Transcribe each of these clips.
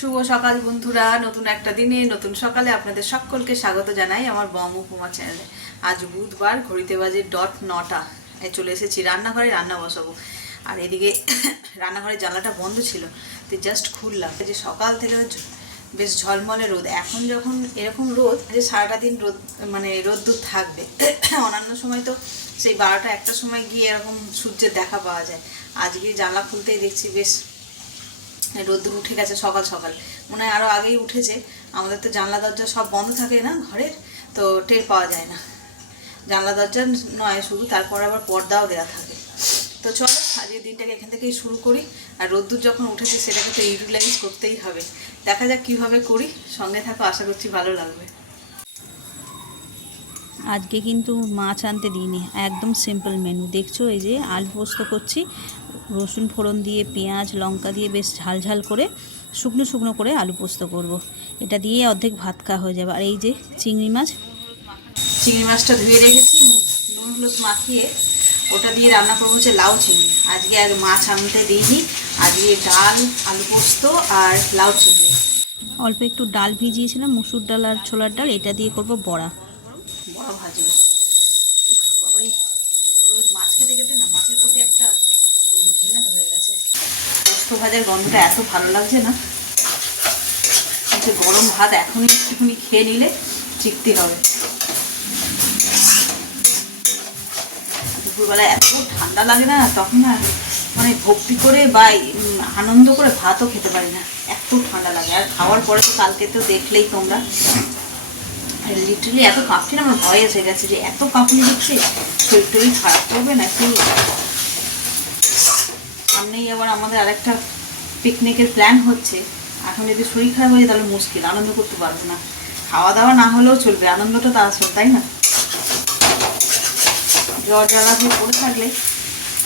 শুভ সকাল বন্ধুরা, নতুন একটা দিনে নতুন সকালে আপনাদের সকলকে স্বাগত জানাই আমার বম উপমা চ্যানেলে। আজ বুধবার, ঘড়িতে বাজে 9টা। চলে এসেছি রান্নাঘরে, রান্না বসাবো। আর এদিকে রান্নাঘরের জানলাটা বন্ধ ছিল, তো জাস্ট খুললাম। যে সকাল থেকে বেশ ঝলমলে রোদ। এখন যখন এরকম রোদ যে সারাটা দিন রোদ, মানে রোদ্দুর থাকবে। অন্যান্য সময় তো সেই 12টা 1টার সময় গিয়ে এরকম সূর্যের দেখা পাওয়া যায়। আজকে জানলা খুলতেই দেখছি বেশ রোদ্দুর উঠে গেছে সকাল সকাল। মনে হয় আরও আগেই উঠেছে। আমাদের তো জানলা দরজা সব বন্ধ থাকে না ঘরের, তো টের পাওয়া যায় না। জানলা দরজা নয় শুধু, তারপর আবার পর্দাও দেওয়া থাকে। তো চলো আজকের দিনটাকে এখান থেকেই শুরু করি। আর রোদ্দুর যখন উঠেছে সেটাকে তো ইউটিলাইজ করতেই হবে। দেখা যাক কীভাবে করি, সঙ্গে থাকো, আশা করছি ভালো লাগবে। আজকে কিন্তু মাছ আনতে দিইনি, একদম সিম্পল মেনু। দেখছো, এই যে আলু পোস্ত করছি, রসুন ফোড়ন দিয়ে পেঁয়াজ লঙ্কা দিয়ে বেশ ঝাল ঝাল করে শুকনো শুকনো করে আলু পোস্ত করব। এটা দিয়ে অর্ধেক ভাত খাওয়া হয়ে যাবে। আর এই যে চিংড়ি মাছটা ধুয়ে রেখেছি, নুন হলুদ মাখিয়ে ওটা দিয়ে রান্না করবো হচ্ছে লাউ চিংড়ি। আজকে আর মাছ আনতে দিইনি, আজকে ডাল, আলু পোস্ত আর লাউ চিংড়ি। অল্প একটু ডাল ভিজিয়েছিলাম, মুসুর ডাল আর ছোলার ডাল, এটা দিয়ে করব বড়া। বড় ভাজবো। বাবাই, রোজ মাছ খেতে খেতে না মাছের প্রতি একটা ঘৃণা ধরে গেছে। পোস্ত ভাজার গন্ধটা এত ভালো লাগছে না, গরম ভাত এখনই একটুখানি খেয়ে নিলে তৃপ্তি হবে। দুপুরবেলায় এত ঠান্ডা লাগে না, তখন আর মানে ভক্তি করে বা আনন্দ করে ভাতও খেতে পারি না, এত ঠান্ডা লাগে। আর খাওয়ার পরে তো কালকে তো দেখলেই তোমরা, লিটারালি এত কাঁপছি না, আমার ভয় এসে গেছে যে এত কাঁপুনি দিচ্ছে, শরীর টরীর খারাপ করবে নাকি। সামনেই আবার আমাদের আরেকটা পিকনিকের প্ল্যান হচ্ছে। এখন যদি শরীর খারাপ হয়ে যায় তাহলে মুশকিল, আনন্দ করতে পারবো না। খাওয়া দাওয়া না হলেও চলবে, আনন্দটা তো আসল, তাই না? জ্বর জ্বালা দিয়ে পড়ে থাকলে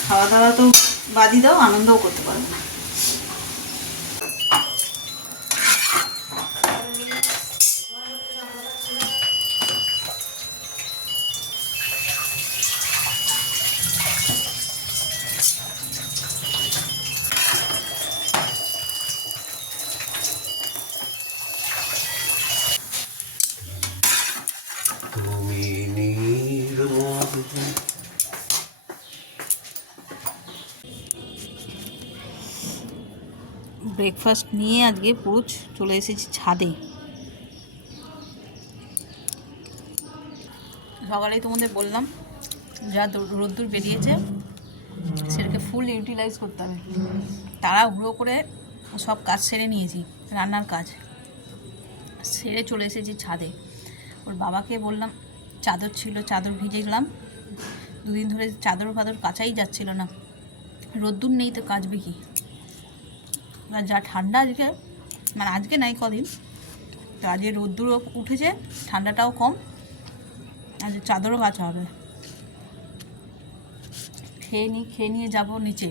খাওয়া দাওয়া তো বাদই দাও, আনন্দও করতে পারবো না। ব্রেকফাস্ট নিয়ে আজকে পুরো চলে এসেছি ছাদে। সকালেই তোমাদের বললাম, যা রোদ্দুর বেরিয়েছে সেটাকে ফুল ইউটিলাইজ করতে হবে। তাড়াহুড়ো করে সব কাজ সেরে নিয়েছি, রান্নার কাজ সেরে চলে এসেছি ছাদে। ওর বাবাকে বললাম, চাদর ছিল, চাদর ভিজে গেলাম। দুদিন ধরে চাদর ফাদর কাচাই যাচ্ছিল না, রোদ্দুর নেই তো কাচবে কি। যা ঠান্ডা আজকে, মানে আজকে নাই কদিন, তো আজকে রোদ্দুরও উঠেছে, ঠান্ডাটাও কম, আজ চাদরও কাচা হবে। খেয়ে নিয়ে যাব নিচে,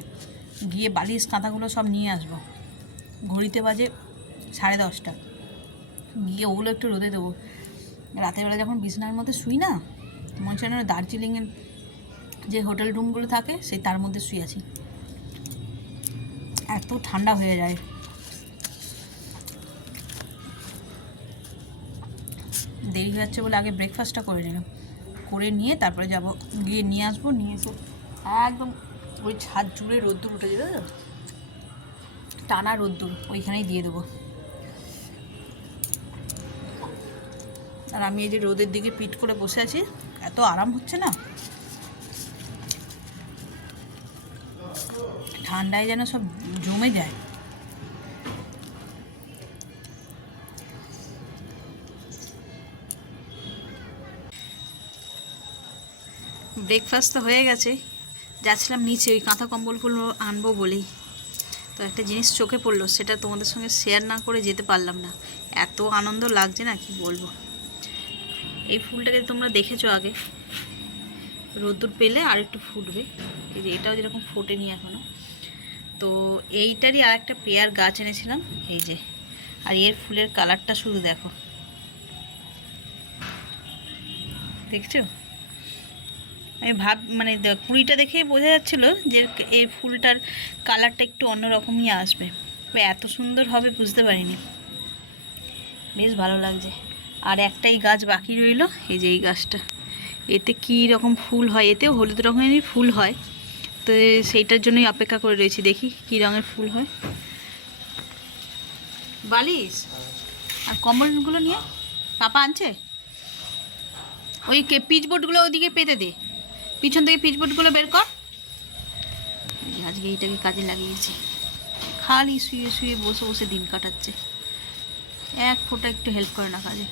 গিয়ে বালিশ কাঁথাগুলো সব নিয়ে আসবো। ঘড়িতে বাজে 10:30, গিয়ে ওগুলো একটু রোদে দেবো। রাতের বেলা যখন বিছানার মধ্যে শুই না, মনে হচ্ছে না দার্জিলিংয়ের যে হোটেল রুমগুলো থাকে সেই তার মধ্যে শুয়ে আছি, এত ঠান্ডা হয়ে যায়। দেরি হয়ে যাচ্ছে বলে আগে ব্রেকফাস্টটা করে নিলাম, করে নিয়ে তারপরে যাব, গিয়ে নিয়ে আসবো। নিয়ে এসে একদম ওই ছাদ জুড়ে রোদ্দুর উঠে যাবে, টানা রোদ্দুর, ওইখানেই দিয়ে দেবো। আর আমি এই যে রোদের দিকে পিঠ করে বসে আছি, এত আরাম হচ্ছে না, ঠান্ডায় যেন সব জমে যায়। ব্রেকফাস্ট তো হয়ে গেছে, যাচ্ছিলাম নিচে ওই কাঁথা কম্বলগুলো আনবো বলেই, তো একটা জিনিস চোখে পড়লো, সেটা তোমাদের সঙ্গে শেয়ার না করে যেতে পারলাম না। এত আনন্দ লাগছে না, কি বলবো। এই ফুলটাকে তোমরা দেখেছো আগে, রোদ্দুর পেলে আর একটু ফুটবে। এই যে এটাও যেরকম ফোটেনি এখনও, তো এইটারই আর একটা পেয়ার গাছ এনেছিলাম, এই যে। আর এর ফুলের কালারটা শুধু দেখো, দেখছো? আমি মানে কুড়িটা দেখেই বোঝা যাচ্ছিলো যে এই ফুলটার কালারটা একটু অন্যরকমই আসবে, এত সুন্দর হবে বুঝতে পারিনি। বেশ ভালো লাগছে। আর একটাই গাছ বাকি রইলো, এই যে এই গাছটা। এতে কী রকম ফুল হয়, এতেও হলুদ রঙেরই ফুল হয়, তো সেইটার জন্যই অপেক্ষা করে রয়েছি, দেখি কী রঙের ফুল হয়। বালিশ আর কম্বলগুলো নিয়ে পাপা আনছে। ওই পিচবোর্ডগুলো ওইদিকে পেতে দে, পিছন থেকে পিচবোর্ডগুলো বের কর। আজকে এইটাকে কাজে লাগিয়েছি, খালি শুয়ে শুয়ে বসে বসে দিন কাটাচ্ছে, এক ফোঁটা একটু হেল্প করে না কাজে।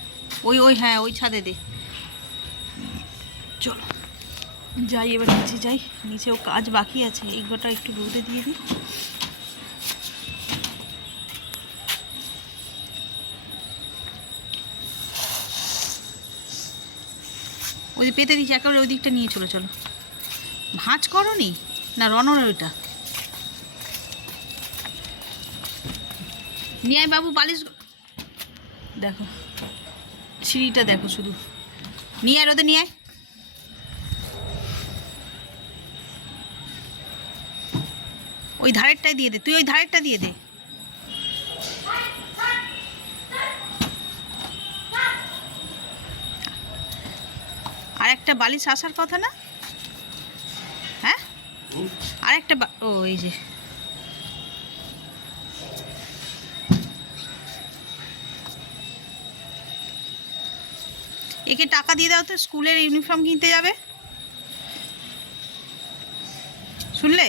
ওই হ্যাঁ ওই ছাদে দে। চলো যাই, এবার নিচে যাই, নিচেও কাজ বাকি আছে, এইগুলোটা একটু রোদে দিয়ে দিই। ওই যে পেতে দিচ্ছি একেবারে, ওই দিকটা নিয়ে চলো। ভাঁজ করো নি না রনর, ওইটা নিয়ে আয় বাবু। বালিশ দেখো, সিঁড়িটা দেখো শুধু, নিয়ে আয় রোদে, নিয়ে আয়। ওই ধারেরটাই দিয়ে দে, তুই ওই ধারেরটা দিয়ে দে। আর একটা বালিশ আসার কথা না? হ্যাঁ আর একটা ও এই যে একে টাকা দিয়ে দাও তো, স্কুলের ইউনিফর্ম কিনতে যাবে, শুনলে?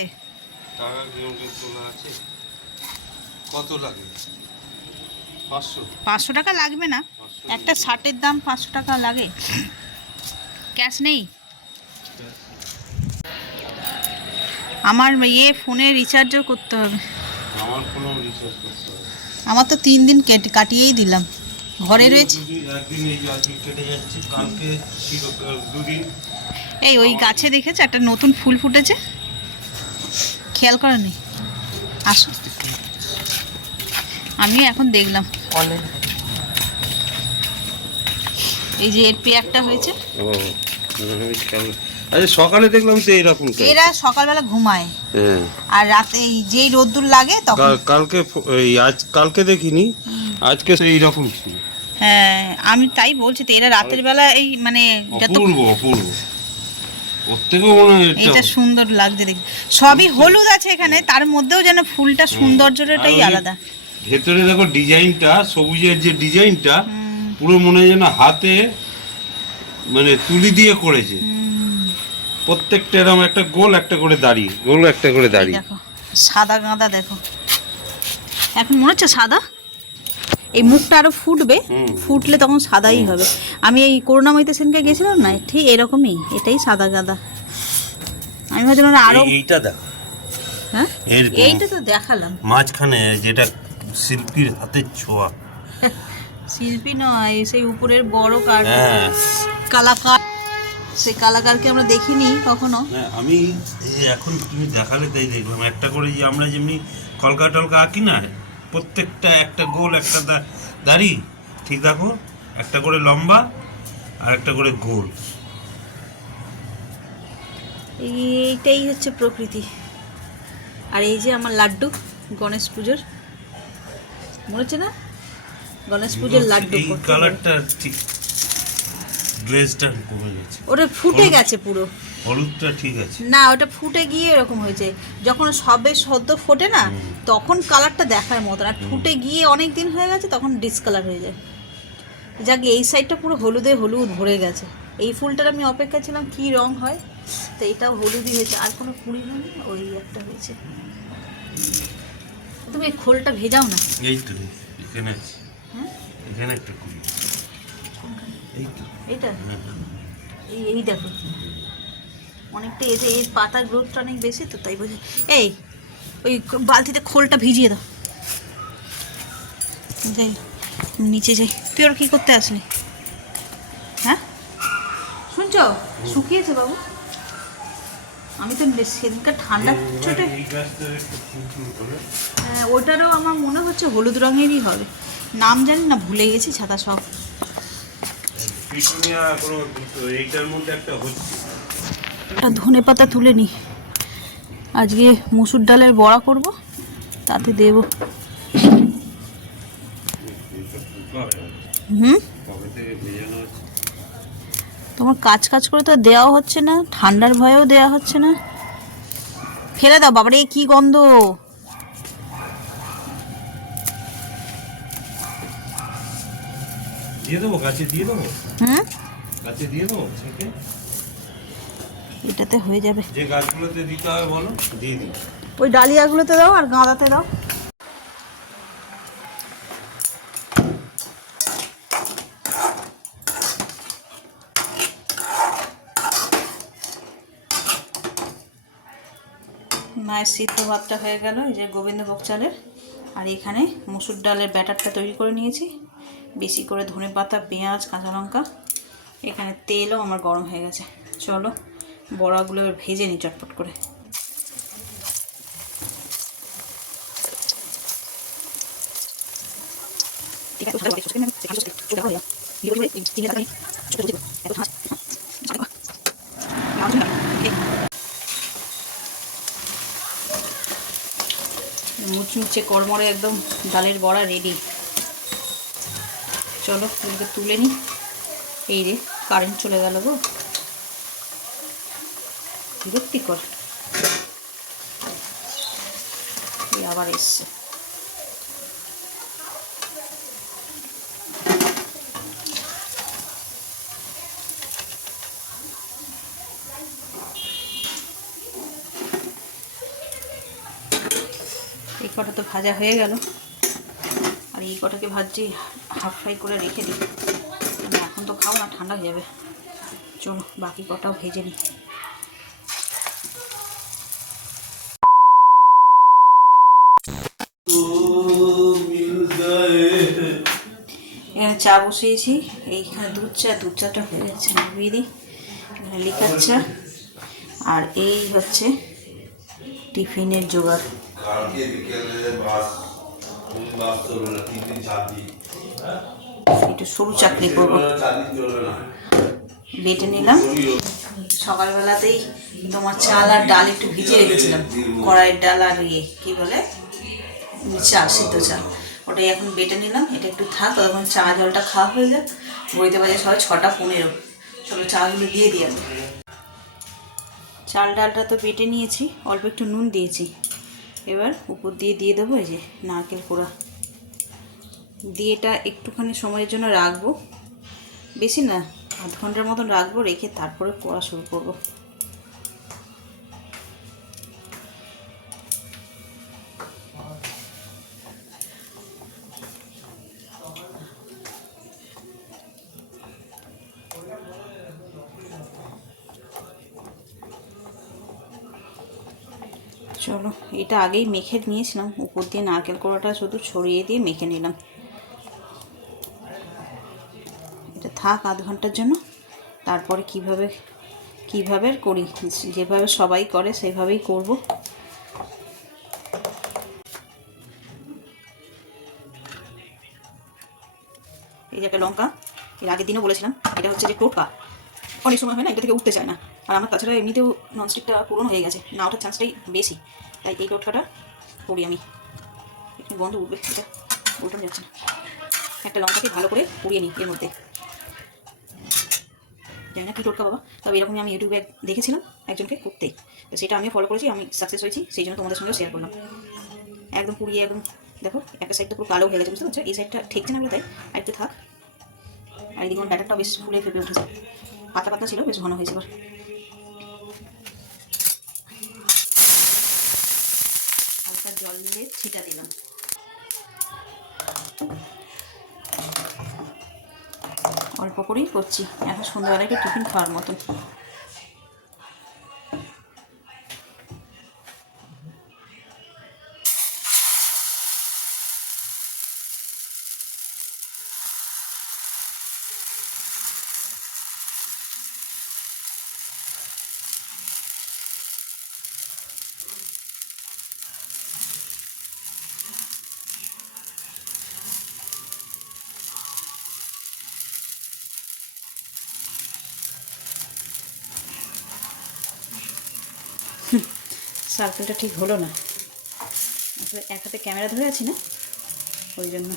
টাকা কিলোমিটার তোলা আছে, কত লাগে? 500 টাকা লাগবে না, একটা শার্টের দাম 500 টাকা লাগে। ক্যাশ নেই আমার, ফোনে রিচার্জও করতে হবে। আমার কোনো রিচার্জ করতে হবে? আমার তো 3 দিন কাটিয়েই দিলাম, ঘরে রয়েছে। একদিন এই আজকে কেটে যাচ্ছে, কালকে দুদিন। এই ওই গাছে দেখেছে একটা নতুন ফুল ফুটেছে, খেয়াল করা নেই? আসো, আমি এখন দেখলাম এই যে এর পেয়ারটা হয়েছে। আচ্ছা, সকালে দেখলাম তো এইরকম, এরা সকালবেলা ঘুমায়, হ্যাঁ, আর রাতে যেই রোদ্দুর লাগে তখন। কালকে দেখিনি, আজকে এইরকম ছিল। হ্যাঁ আমি তাই বলছি তো, এরা রাতের বেলা এই মানে যত অপূর্ব ওর থেকেও মনে হয় এটা সুন্দর লাগছে দেখতে। সবই হলুদ আছে এখানে, তার মধ্যেও যেন ফুলটা সৌন্দর্যটাই আলাদা। ভেতরে দেখো ডিজাইনটা, সবুজের যে ডিজাইনটা পুরো মনে হয় যেন হাতে মানে তুলি দিয়ে করেছে। প্রত্যেকটা এরকম একটা গোল একটা করে দাঁড়িয়ে, গোল একটা করে দাঁড়িয়ে। দেখো সাদা গাঁদা, দেখো এখন মনে হচ্ছে সাদা, এই মুখটা আরো ফুটবে, ফুটলে তখন সাদাই হবে। আমি এই করুণাময়ীতে সেনকে গেছিলাম না, ঠিক এরকমই, এটাই সাদা গাঁদা। আমি ভাবছিলাম আরো এইটা দেখ, হ্যাঁ এইটা তো দেখালাম মাঝখানে যেটা শিল্পীর হাতের ছোঁয়া। শিল্পী নয়, সেই উপরের বড় কাঠ, হ্যাঁ, কালাকার, সেই কালাকারকে আমরা দেখিনি কখনো। হ্যাঁ, আমি এখন তুমি দেখালে তাই দেখলাম, একটা করে যে আমরা যেমনি কলকা টলকা আঁকি না, প্রত্যেকটা একটা গোল একটা দাড়ি, ঠিক দেখো, একটা করে লম্বা আর একটা করে গোল। এইটাই হচ্ছে প্রকৃতি। আর এই যে আমার লাড্ডু, গণেশ পুজোর, মনে হচ্ছে না গণেশ পুজোর লাড্ডু? এই কালারটা ঠিক, ড্রেসটা কমে গেছে, ওটা ফুটে গেছে পুরো। হলুদটা ঠিক আছে না, ওটা ফুটে গিয়ে এরকম হয়েছে, যখন সবে সদ্য ফোটে না তখন কালারটা দেখার মতন, আর ফুটে গিয়ে অনেক দিন হয়ে গেছে তখন ডিসকালার হয়ে যায়। যাক এই সাইডটা পুরো হলুদে হলুদ ভরে গেছে। এই ফুলটার আমি অপেক্ষা ছিলাম কি রং হয়, তো এটাও হলুদই হয়েছে। আর কোনো কুড়ি নেই, ওই একটা হয়েছে। তুমি এই খোলটা ভেজাও না। এই তো এখানে আছে, হ্যাঁ এখানে একটা কুড়ি, এই তো এটা এই দেখো অনেকটা, এই যে এর পাতার গ্রোথটা অনেক বেশি তো, তাই বুঝি। এই ওই বালতিতে খোলটা ভিজিয়ে দাও। যাই নিচে যাই। তুই ওর কী করতে আসলি? হ্যাঁ শুনছ, শুকিয়েছে বাবু। আমি তো সেদিনকার ঠান্ডা চোটে, হ্যাঁ ওটারও আমার মনে হচ্ছে হলুদ রঙেরই হবে, নাম জানি না, ভুলে গেছি ছাতা সব। এইটার মধ্যে একটা হচ্ছে, একটা ধনে পাতা তুলে নিই, আজকে মুসুর ডালের বড়া করব, তাতে দেব। হুম, কবে থেকে ভেজানো আছে? তোমার কাজ কাজ করে তো দেওয়াও হচ্ছে না, ঠান্ডার ভয়েও দেওয়া হচ্ছে না। ফেলে দাও বাবারে, কি গন্ধ। দিয়ে দেবো গাছে, দিয়ে দেবো হুম, গাছে, দিয়ে দেবো ছেঁকে। এটাতে হয়ে যাবে। যে গাছগুলোতে দিতে হবে বলো, দিয়ে দিই। ওই ডালিয়াগুলোতে দাও আর গাঁদাতে দাও। মায়ের সিদ্ধ ভাতটা হয়ে গেল, এই যে গোবিন্দভোগ চালের। আর এখানে মসুর ডালের ব্যাটারটা তৈরি করে নিয়েছি, বেশি করে ধনেপাতা, পেঁয়াজ, কাঁচা লঙ্কা। এখানে তেলও আমার গরম হয়ে গেছে। চলো বড়াগুলো এবার ভেজে নিই চটপট করে। মুচমুচে কড়মড়ে একদম ডালের বড়া রেডি। চলো এগুলোকে তুলে নিই। এই রে, কারেন্ট চলে গেল গো, বিরক্তিকর। আবার এসছে। এই কটা তো ভাজা হয়ে গেল, আর এই কটাকে ভাজছি হাফ ফ্রাই করে রেখে দিই, মানে এখন তো খাও না, ঠান্ডা হয়ে যাবে। চলো বাকি কটাও ভেজে নিই। এখানে চা বসিয়েছি, এইখানে দুধ চাটা হয়ে যাচ্ছে, নামিয়ে দিই। এখানে লিকার চা, আর এই হচ্ছে টিফিনের জোগাড়। একটু সরু চাকরি করবো, বেটে নিলাম। সকালবেলাতেই তোমার চাল আর ডাল একটু ভিজে রেখেছিলাম, কড়াইয়ের ডাল আর কি বলে চাল, সিদ্ধ চাল, ওটাই এখন বেটে নিলাম। এটা একটু থাক, তখন চা জলটা খাওয়া হয়ে যায়। ঘড়িতে বাজে সবাই 6:15। চলো চালগুলো দিয়ে দিই আমি। চাল ডালটা তো বেটে নিয়েছি, অল্প একটু নুন দিয়েছি। এবার উপর দিয়ে দেবো এই যে নারকেল কোড়া দিয়ে। এটা একটুখানি সময়ের জন্য রাখবো, বেশি না, আধ ঘন্টার মতন রাখবো, রেখে তারপরে কোড়া শুরু করবো। চলো এটা আগেই মেখে নিয়েছিলাম, উপর দিয়ে নারকেল কোড়াটা শুধু ছড়িয়ে দিয়ে মেখে নিলাম। এটা থাক আধ ঘন্টার জন্য, তারপরে কিভাবে করি, যেভাবে সবাই করে সেভাবেই করব। এই যে একটা লঙ্কা, এর আগের দিনও বলেছিলাম, এটা হচ্ছে যে টোটকা, অনেক সময় হয় না, এটা থেকে উঠতে চায় না। আর আমার তাছাড়া এমনিতেও ননস্টিকটা পুরনো হয়ে গেছে, না ওঠার চান্সটাই বেশি, তাই এই টোটকাটা করি আমি। একটু গন্ধ উঠবে, এটা উল্টানো যাচ্ছে না। একটা লঙ্কাকে ভালো করে পুড়িয়ে নিই এর মধ্যে। জানি না কী টোটকা বাবা, তবে এরকমই আমি ইউটিউবে দেখেছিলাম একজনকে করতে, তো সেটা আমিও ফলো করেছি, আমি সাকসেস হয়েছি, সেই জন্য তোমাদের সঙ্গে শেয়ার করলাম। একদম পুড়িয়ে একদম, দেখো একটা সাইডটা পুরো কালো হয়ে গেছে, বুঝতে পারছো? এই সাইডটা ঠেকছে না বলে তাই আর একটু থাক। আর এদিকে আমার ব্যাটারটাও বেশ ফুলে ফেপে উঠেছে, পাতলা পাতলা ছিল, বেশ ঘন হয়েছে। এবার হালকা জল দিয়ে ছিটা দিলাম। অল্প করেই করছি, এখন সন্ধ্যাবেলায় একটু টিফিন খাওয়ার মতন। সার্কেলটা ঠিক হলো না, আসলে এক হাতে ক্যামেরা ধরে আছি না, ওই জন্য।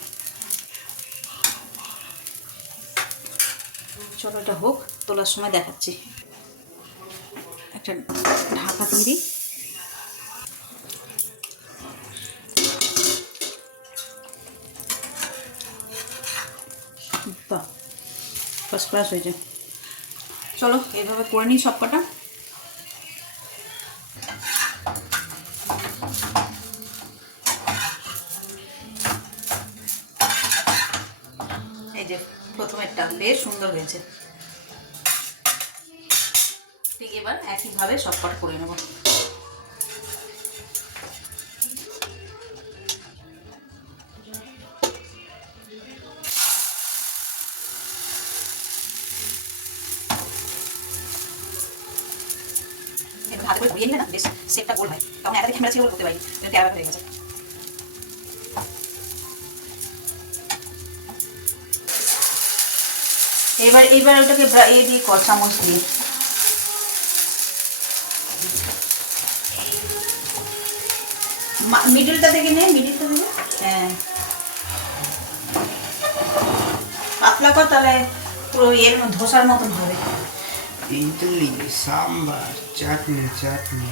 চলো এটা হোক, তোলার সময় দেখাচ্ছি। একটা ঢাকা দিয়ে দিই। বাহ, ফার্স্ট ক্লাস হয়েছে। চলো এভাবে করে নিই সব কটা। এই যে প্রথমেরটা বেশ সুন্দর হয়েছে। ঠিক এবার একইভাবে সব কটা করে নেব। ভালো করে ঘুরিয়ে নিলে না বেশ শেপটা গোল হয়, তখন একটা ক্যামেরা ছিল করতে পারি, ক্যামেরা হয়ে গেছে। এইবার ওটাকে ইয়ে দিয়ে কর, চামচ দিয়ে। মিডলটা থেকে নে, মিডলটা থেকে। হ্যাঁ, পাতলা কর, তাহলে পুরো এর ধোসার মতন হবে। ইডলি, সাম্বার, চাটনি চাটনি।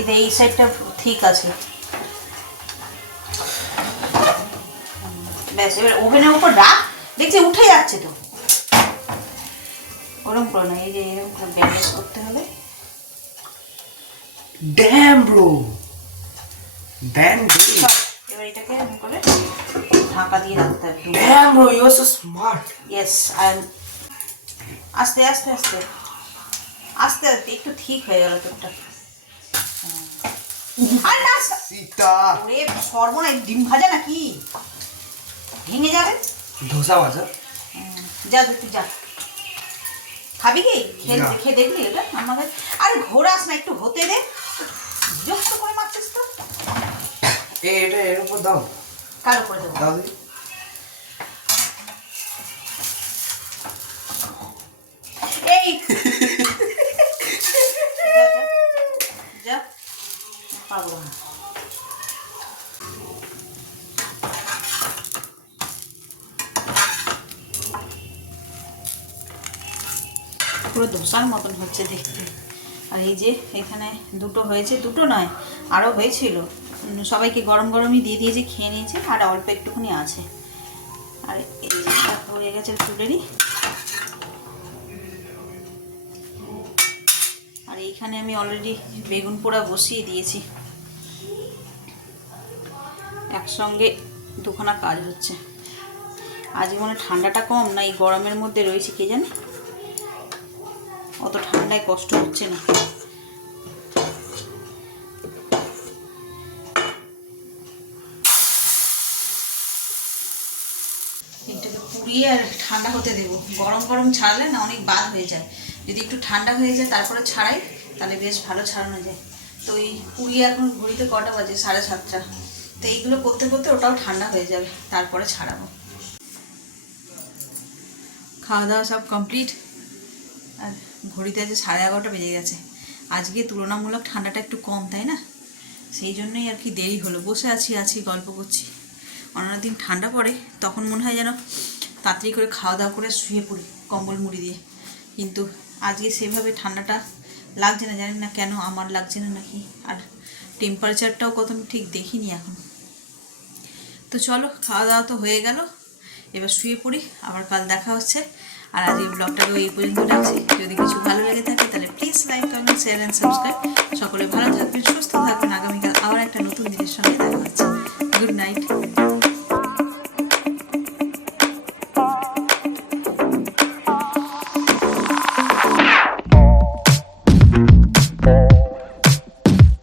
এটা এই সাইডটা ঠিক আছে। ব্যাস, এবার ওভেনের উপর রাখ, দেখছি উঠে যাচ্ছে তো। ওরকম করো না, এই যে এরকম করে ব্যালেন্স করতে হবে। ড্যাম ব্রো, ড্যাম এবার এটাকে এরকম করে ঢাকা দিয়ে রাখতে হবে। Damn bro, you are so smart. Yes, আস্তে আস্তে আস্তে আস্তে আস্তে একটু ঠিক হয়ে গেল তোরটা। আর না সীতা, ওরে সর্বনাশ, ডিম ভাজা নাকি ভেঙে যাবে। ধোসা ভাজা। যা তুই যা, খাবি কি? খেয়ে দেখবি এটা আমাদের। আরে ঘোরাস না, একটু হতে দে, বিরক্ত করে মারছিস তো। এটা এর উপর দাও। কার উপরে দেবো? দাও দিদি। এই যা পাবো না। পুরো ধোসার মতন হচ্ছে দেখতে। আর এই যে এখানে দুটো হয়েছে, দুটো নয় আরও হয়েছিল, সবাইকে গরম গরমই দিয়ে দিয়েছে, খেয়ে নিয়েছে, আর অল্প একটুখানি আছে। আর এই যে হয়ে গেছে চুলেরই। আর এইখানে আমি অলরেডি বেগুন পোড়া বসিয়ে দিয়েছি, একসঙ্গে দুখানা কাজ হচ্ছে। আজ মনে ঠান্ডাটা কম, না এই গরমের মধ্যে রয়েছে কে জানে, অত ঠান্ডায় কষ্ট হচ্ছে না। এটাকে পুড়িয়ে আর ঠান্ডা হতে দেবো, গরম গরম ছাড়লে না অনেক বাদ হয়ে যায়। যদি একটু ঠান্ডা হয়ে যায় তারপরে ছাড়াই, তাহলে বেশ ভালো ছাড়ানো যায়। তো এই পুড়িয়ে এখন ঘড়িতে কটা বাজে, 7:30। তো এইগুলো করতে করতে ওটাও ঠান্ডা হয়ে যাবে, তারপরে ছাড়াবো। খাওয়া দাওয়া সব কমপ্লিট, আর ঘড়িতে আছে 11:30 বেজে গেছে। আজকে তুলনামূলক ঠান্ডাটা একটু কম, তাই না? সেই জন্যই আর কি দেরি হলো। বসে আছি গল্প করছি। অন্যান্য দিন ঠান্ডা পড়ে, তখন মনে হয় যেন তাড়াতাড়ি করে খাওয়া দাওয়া করে শুয়ে পড়ি কম্বল মুড়ি দিয়ে, কিন্তু আজকে সেভাবে ঠান্ডাটা লাগছে না। জানি না কেন আমার লাগছে না নাকি, আর টেম্পারেচারটাও কত ঠিক দেখিনি এখন। তো চলো, খাওয়া দাওয়া তো হয়ে গেল, এবার শুয়ে পড়ি, আবার কাল দেখা হচ্ছে। আর আজকের ব্লগটাকেও এই পর্যন্ত রাখছি। যদি কিছু ভালো লেগে থাকে তাহলে please like, comment, share and subscribe.